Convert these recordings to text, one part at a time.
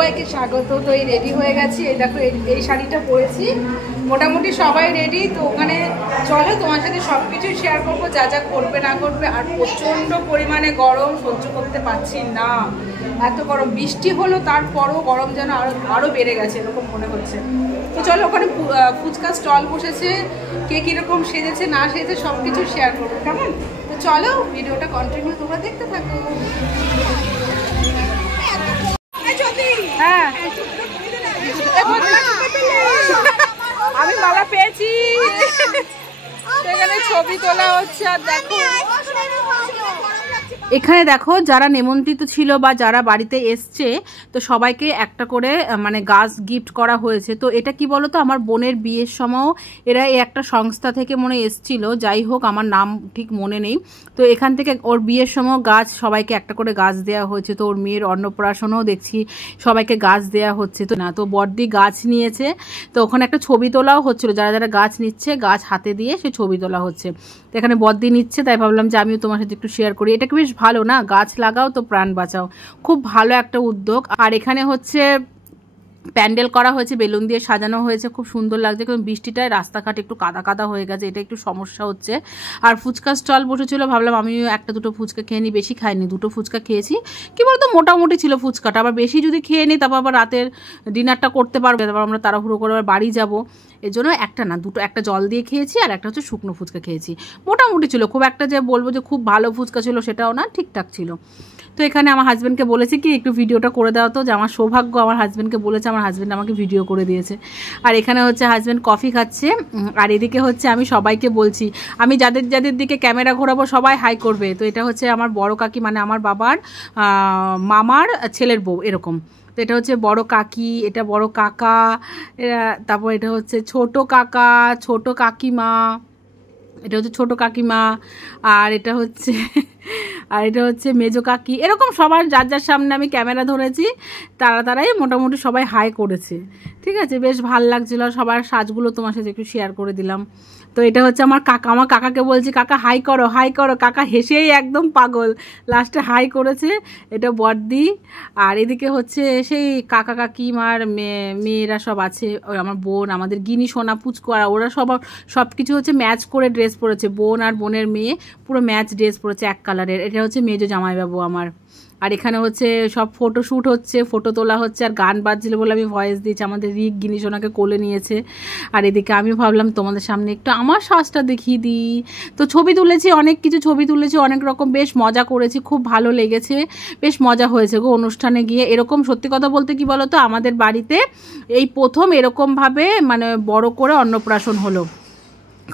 সবাইকে স্বাগত। তো এই রেডি হয়ে গেছি, এই দেখো এই শাড়িটা পরেছি, মোটামুটি সবাই রেডি। তো ওখানে চলো তোমার সাথে সব কিছুই শেয়ার করবো, যা যা করবে না করবে। আর প্রচণ্ড পরিমাণে গরম, সহ্য করতে পারছি না, এত গরম। বৃষ্টি হলো তারপরও গরম যেন আরও বেড়ে গেছে এরকম মনে হচ্ছে। তো চলো, ওখানে ফুচকা স্টল বসেছে, কে কীরকম সেজেছে না সেজেছে সব কিছু শেয়ার করবো, কেমন? তো চলো ভিডিওটা কন্টিনিউ তোমরা দেখতে থাকো। হ্যাঁ, আমি মালা পেয়েছি, সেখানে ছবি তোলা হচ্ছে। আর দেখো এখানে দেখো যারা নেমন্ত্রিত ছিল বা যারা বাড়িতে এসছে, তো সবাইকে একটা করে মানে গাছ গিফট করা হয়েছে। তো এটা কি বলতো, আমার বোনের বিয়ের সময় এরা এই একটা সংস্থা থেকে মনে এসছিল, যাই হোক আমার নাম ঠিক মনে নেই। তো এখান থেকে ওর বিয়ের সময় গাছ সবাইকে একটা করে গাছ দেওয়া হয়েছে। তো ওর মেয়ের অন্নপ্রাশনেও দেখছি সবাইকে গাছ দেওয়া হচ্ছে। তো না, তো বড়দি গাছ নিয়েছে, তো ওখানে একটা ছবি তোলাও হচ্ছিল, যারা যারা গাছ নিচ্ছে গাছ হাতে দিয়ে সে ছবি তোলা হচ্ছে। তো এখানে বড়দি নিচ্ছে, তাই ভাবলাম যে আমিও তোমার সাথে একটু শেয়ার করি। এটাকে বেশ ভালো না, গাছ লাগাও তো প্রাণ বাঁচাও, খুব ভালো একটা উদ্যোগ। আর এখানে হচ্ছে প্যান্ডেল করা হয়েছে, বেলুন দিয়ে সাজানো হয়েছে, খুব সুন্দর লাগছে। কারণ বৃষ্টিটায় রাস্তাঘাট একটু কাদা কাদা হয়ে গেছে, এটা একটু সমস্যা হচ্ছে। আর ফুচকা স্টল বসেছিল, ভাবলাম আমিও একটা দুটো ফুচকা খেয়ে নিই, বেশি খাইনি, দুটো ফুচকা খেয়েছি। কি বলতো, মোটামুটি ছিল ফুচকাটা, আবার বেশি যদি খেয়ে নিই তারপর আবার রাতের ডিনারটা করতে পারবে, তারপর আমরা তাড়াহুড়ো করে আবার বাড়ি যাবো। এর জন্য একটা না দুটো, একটা জল দিয়ে খেয়েছি আর একটা হচ্ছে শুকনো ফুচকা খেয়েছি। মোটামুটি ছিল, খুব একটা যে বলবো যে খুব ভালো ফুচকা ছিল সেটাও না, ঠিকঠাক ছিল। তো এখানে আমার হাজব্যান্ডকে বলেছি কি একটু ভিডিওটা করে দাও, তো যে আমার সৌভাগ্য, আমার হাজব্যান্ডকে বলেছে, আমার হাজব্যান্ড আমাকে ভিডিও করে দিয়েছে। আর এখানে হচ্ছে হাজব্যান্ড কফি খাচ্ছে, আর এদিকে হচ্ছে আমি সবাইকে বলছি, আমি যাদের যাদের দিকে ক্যামেরা ঘোরাবো সবাই হাই করবে। তো এটা হচ্ছে আমার বড় কাকি, মানে আমার বাবার মামার ছেলের বউ এরকম। তো এটা হচ্ছে বড় কাকি, এটা বড় কাকা, তারপর এটা হচ্ছে ছোট কাকা, ছোট কাকিমা, এটা হচ্ছে ছোট কাকিমা, আর এটা হচ্ছে মেজো কাকি। এরকম সবার যার যার সামনে আমি ক্যামেরা ধরেছি তারাই মোটামুটি সবাই হাই করেছে। ঠিক আছে, বেশ ভাল লাগছিল। সবার সাজগুলো তোমার সাথে একটু শেয়ার করে দিলাম। তো এটা হচ্ছে আমার কাকা, আমার কাকাকে বলছি কাকা হাই করো হাই করো, কাকা হেসেই একদম পাগল, লাস্টে হাই করেছে। এটা বড়দি। আর এদিকে হচ্ছে সেই কাকা কাকিমার মেয়েরা সব আছে, ওই আমার বোন, আমাদের গিনি সোনা পুচকু, আর ওরা সব কিছু হচ্ছে ম্যাচ করে ড্রেস পরেছে, বোন আর বোনের মেয়ে পুরো ম্যাচ ড্রেস পরেছে এক কালারের। এটা হচ্ছে মেজো জামাইবাবু আমার। আর এখানে হচ্ছে সব ফটোশ্যুট হচ্ছে, ফটো তোলা হচ্ছে, আর গান বাজছিল বলে আমি ভয়েস দিয়েছি। আমাদের রিক গিনি সোনাকে কোলে নিয়েছে। আর এদিকে আমি ভাবলাম তোমাদের সামনে একটু আমার সাজটা দেখিয়ে দিই। তো ছবি তুলেছি, অনেক কিছু ছবি তুলেছি, অনেক রকম, বেশ মজা করেছি, খুব ভালো লেগেছে, বেশ মজা হয়েছে গো অনুষ্ঠানে গিয়ে। এরকম সত্যি কথা বলতে কি বলতো, আমাদের বাড়িতে এই প্রথম এরকমভাবে মানে বড় করে অন্নপ্রাশন হলো।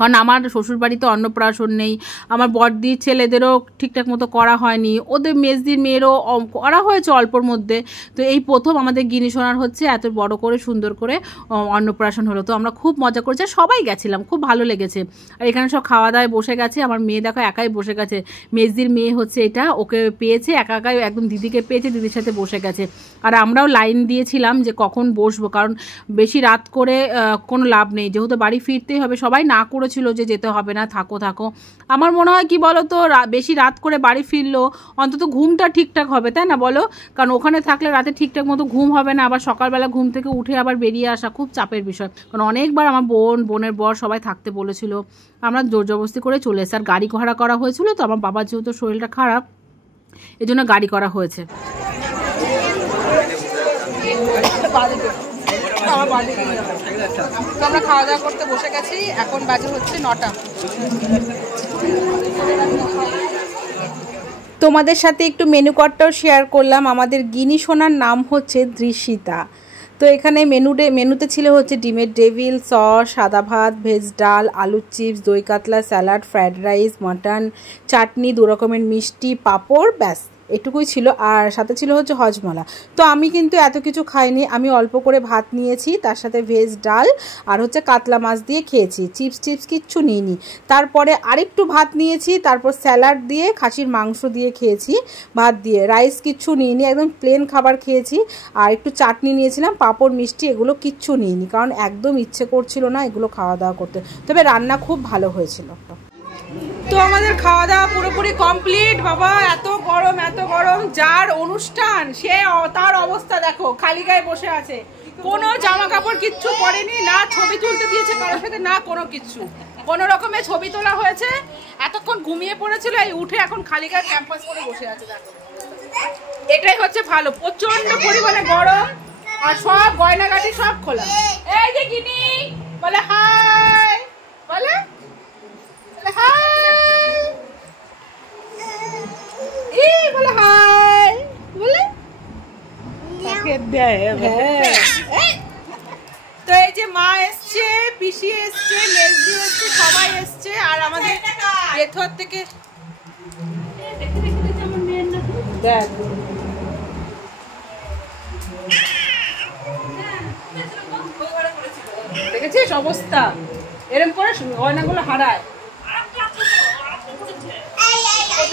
কারণ আমার শ্বশুরবাড়িতে অন্নপ্রাশন নেই, আমার বড়দির ছেলেদেরও ঠিকঠাক মতো করা হয়নি, ওদের মেজদির মেয়েরও করা হয়েছে অল্পর মধ্যে। তো এই প্রথম আমাদের গিনি সোনার হচ্ছে এত বড় করে সুন্দর করে অন্নপ্রাশন হলো। তো আমরা খুব মজা করেছি, সবাই গেছিলাম, খুব ভালো লেগেছে। আর এখানে সব খাওয়া দাওয়ায় বসে গেছে, আমার মেয়ে দেখো একাই বসে গেছে, মেজদির মেয়ে হচ্ছে এটা, ওকে পেয়েছে একাই, একদম দিদিকে পেয়েছে, দিদির সাথে বসে গেছে। আর আমরাও লাইন দিয়েছিলাম যে কখন বসবো, কারণ বেশি রাত করে কোনো লাভ নেই, যেহেতু বাড়ি ফিরতেই হবে। সবাই না করে ছিল যে যেতে হবে না, থাকো। আমার মনে হয় কি বলো তো, বেশি রাত করে বাড়ি ফিরলো অন্তত ঘুমটা ঠিকঠাক হবে, তাই না বলো? কারণ ওখানে থাকলে রাতে ঠিকঠাক মতো ঘুম হবে না, আবার সকালবেলা ঘুম থেকে উঠে আবার বেরিয়ে আসা খুব চাপের বিষয়। কারণ অনেকবার আমার বোনের বর সবাই থাকতে বলেছিল, আমরা জোর জবরদস্তি করে চলে এসে। আর গাড়ি ভাড়া করা হয়েছিল, তো আমার বাবার যেহেতু শরীরটা খারাপ এজন্য গাড়ি করা হয়েছে। তো আমরা খাওয়া দাওয়া করতে বসে গেছি, এখন বাজে হচ্ছে 9টা। তোমাদের সাথে একটু মেনু কার্ডটাও শেয়ার করলাম। আমাদের গিনি সোনার নাম হচ্ছে দৃশিতা। তো এখানে মেনুতে ছিল হচ্ছে ডিমের ডেভিল, সস, সাদা ভাত, ভেজ ডাল, আলুর চিপস, দই কাতলা, স্যালাড, ফ্রায়েড রাইস, মাটন, চাটনি, 2 রকমের মিষ্টি, পাঁপড়, ব্যাস এটুকুই ছিল। আর সাথে ছিল হচ্ছে হজমলা। তো আমি কিন্তু এত কিছু খাইনি, আমি অল্প করে ভাত নিয়েছি, তার সাথে ভেজ ডাল আর হচ্ছে কাতলা মাছ দিয়ে খেয়েছি, চিপস কিচ্ছু নিইনি। তারপরে আরেকটু ভাত নিয়েছি, তারপর স্যালাড দিয়ে খাসির মাংস দিয়ে খেয়েছি, ভাত দিয়ে, রাইস কিচ্ছু নিইনি, একদম প্লেন খাবার খেয়েছি। আর একটু চাটনি নিয়েছিলাম, পাঁপড়, মিষ্টি এগুলো কিচ্ছু নিইনি, কারণ একদম ইচ্ছে করছিল না এগুলো খাওয়া দাওয়া করতে। তবে রান্না খুব ভালো হয়েছিল। তো আমাদের খাওয়া দাওয়া পুরোপুরি কমপ্লিট। বাবা এত গরম, যার অনুষ্ঠান সে তার অবস্থা দেখো, খালি গায়ে বসে আছে, কোনো জামা কাপড় কিচ্ছু পরেনি, না ছবি তুলতে দিয়েছে কারোর সাথে, না কোনো কিচ্ছু, কোনো রকমের ছবি তোলা হয়েছে। এতক্ষণ ঘুমিয়ে পড়েছিল, এই উঠে এখন খালি গায়ে ক্যাম্পাস করে বসে আছে দেখো। এটাই হচ্ছে ভালো, প্রচন্ড পরিমাণে গরম আর সব গয়নাগাটি সব খোলা। এই যে গিনি বলে হাই, বলে হাই, এই বলে হাই, বলে তো এই যে মা এসছে, পিসি এসছে, মেজদি এসছে, সবাই এসছে। আর আমাদের ভেতর থেকে দেখেছিস অবস্থা, এরকম করে গয়নাগুলো হারায়।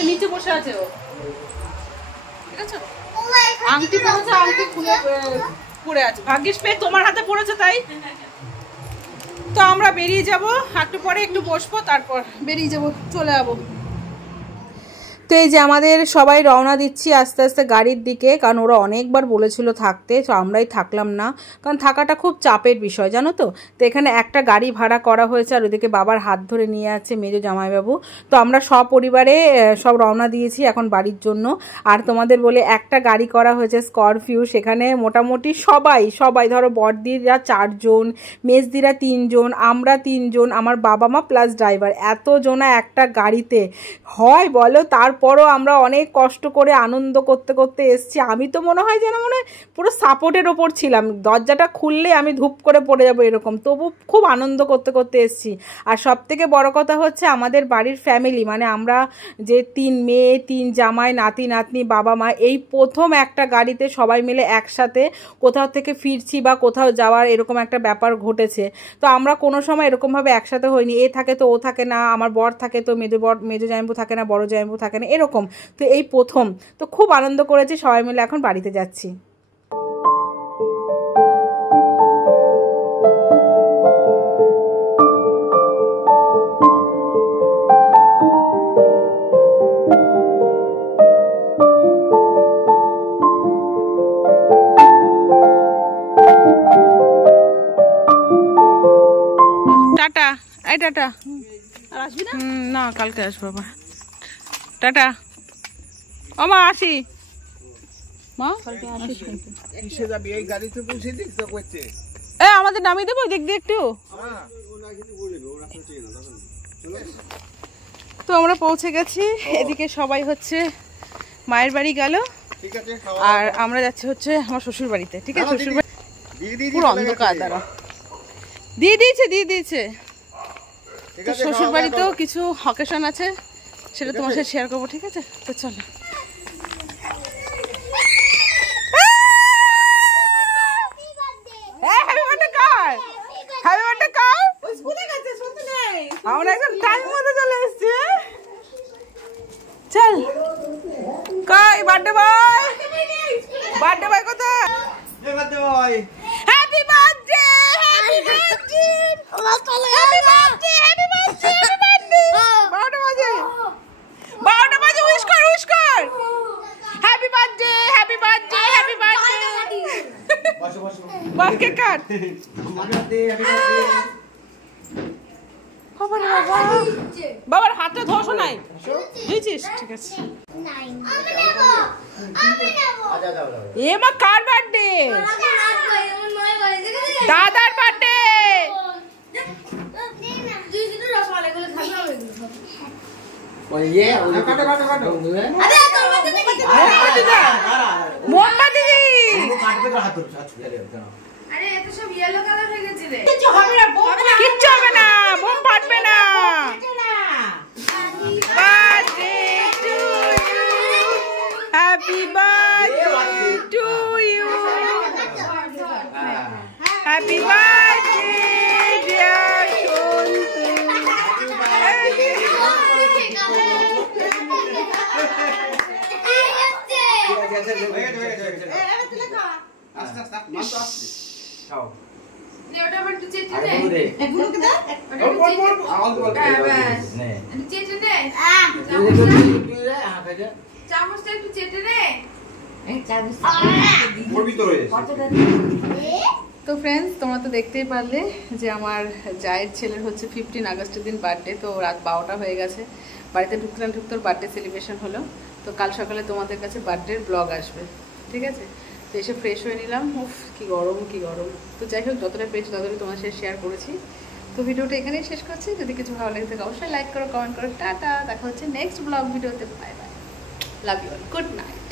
নিচে বসে আছে ও, ঠিক আছে, আংটি পড়েছে, আংটি খুলে পড়ে আছে, ভাগ্যিস পেয়ে তোমার হাতে পড়েছে তাই। তো আমরা বেরিয়ে যাব, একটু পরে একটু বসবো, তারপর বেরিয়ে যাব, চলে যাবো। তো এই যে আমাদের সবাই রওনা দিচ্ছি আস্তে আস্তে গাড়ির দিকে, কারণ ওরা অনেকবার বলেছিল থাকতে, তো আমরাই থাকলাম না, কারণ থাকাটা খুব চাপের বিষয় জানো তো। তো এখানে একটা গাড়ি ভাড়া করা হয়েছে, আর ওদিকে বাবার হাত ধরে নিয়ে আছে মেজো জামাইবাবু। তো আমরা সপরিবারে সব রওনা দিয়েছি এখন বাড়ির জন্য। আর তোমাদের বলে একটা গাড়ি করা হয়েছে স্করপিও, সেখানে মোটামুটি সবাই ধরো বড়দিরা 4 জন, মেজদিরা 3 জন, আমরা 3 জন, আমার বাবা মা প্লাস ড্রাইভার, এতজনা একটা গাড়িতে হয় বলো। তারপরও আমরা অনেক কষ্ট করে আনন্দ করতে করতে এসছি। আমি তো মনে হয় পুরো সাপোর্টের ওপর ছিলাম, দরজাটা খুললে আমি ধূপ করে পড়ে যাবো এরকম, তবু খুব আনন্দ করতে করতে এসছি। আর সব থেকে বড় কথা হচ্ছে আমাদের বাড়ির ফ্যামিলি, মানে আমরা যে 3 মেয়ে, 3 জামাই, নাতি নাতনি, বাবা মা, এই প্রথম একটা গাড়িতে সবাই মিলে একসাথে কোথাও থেকে ফিরছি বা কোথাও যাওয়ার এরকম একটা ব্যাপার ঘটেছে। তো আমরা কোনো সময় এরকমভাবে একসাথে হইনি, এ থাকে তো ও থাকে না, আমার বর থাকে তো মেজো জামাইবাবু থাকে না, বড় জামাইবাবু থাকে না, এরকম। তো এই প্রথম, তো খুব আনন্দ করেছি, সবাই মিলে এখন বাড়িতে যাচ্ছি। টাটা, এই টাটা, আর আসবি না? না, কালকে আসবো বাবা, টাটা। ও মা আসি, মা কালকে আসিস কিন্তু। কিসে যাবি, এই গাড়িতে পৌঁছে দিস তো কইতে? এ আমাদের নামিয়ে দেবো দিক দিয়ে একটু। তো আমরা পৌঁছে গেছি, এদিকে সবাই হচ্ছে মায়ের বাড়ি গেল, আর আমরা যাচ্ছি হচ্ছে আমার শ্বশুর বাড়িতে, ঠিক আছে। শ্বশুর বাড়ি পুরো অন্ধকার, দ্বারা দিয়ে দিয়েছে। তো শ্বশুর বাড়িতেও কিছু অকেশন আছে, সেটা তোমার সাথে শেয়ার করবো, ঠিক আছে। তো চলো, আমরা এখন টাইম মতো চলে এসছি। চল কই বার্থডে বয় কোথায়? Happy birthday, happy birthday, happy birthday, happy birthday, happy birthday. 12টা বাজে, উইশ কর। Happy birthday, happy birthday, happy birthday. Boss cake কাট। বাবার হাতটা ধোস নাই, দিয়েছিস? ঠিক আছে। এ মা কার বার্থডে? দাদার বার্থডে। মোমবাতি কিচ্ছু হবে না, বোম ফাটবে না। Birthday to you, happy birthday to you, happy birthday dear Shontu. ওটা আবার একটু চেটে আরে নে। বলু দে। এগুলোকে দে। আওয়াজ বল ব্যাস। নে একটু চেটে নে। চামচটা একটু চেটে নে। ওর ভিতরে তো ফ্রেন্ডস, তোমরা তো দেখতেই পারলে যে আমার জায়ের ছেলের হচ্ছে 15 আগস্টের দিন বার্থডে। তো রাত 12টা হয়ে গেছে, বাড়িতে ঢুকতে না ঢুকতে বার্থডে সেলিব্রেশন হলো। তো কাল সকালে তোমাদের কাছে বার্থডের ব্লগ আসবে, ঠিক আছে? তো এসে ফ্রেশ হয়ে নিলাম। উফ কি গরম, কি গরম। তো যাই হোক, যতটা পেয়েছি ততটাই তোমার সাথে শেয়ার করেছি। তো ভিডিওটা এখানেই শেষ করছি। যদি কিছু ভালো লাগে থাকে অবশ্যই লাইক করো, কমেন্ট করো। টাটা, দেখা হচ্ছে নেক্সট ব্লগ ভিডিওতে। Bye bye, love you all, good night.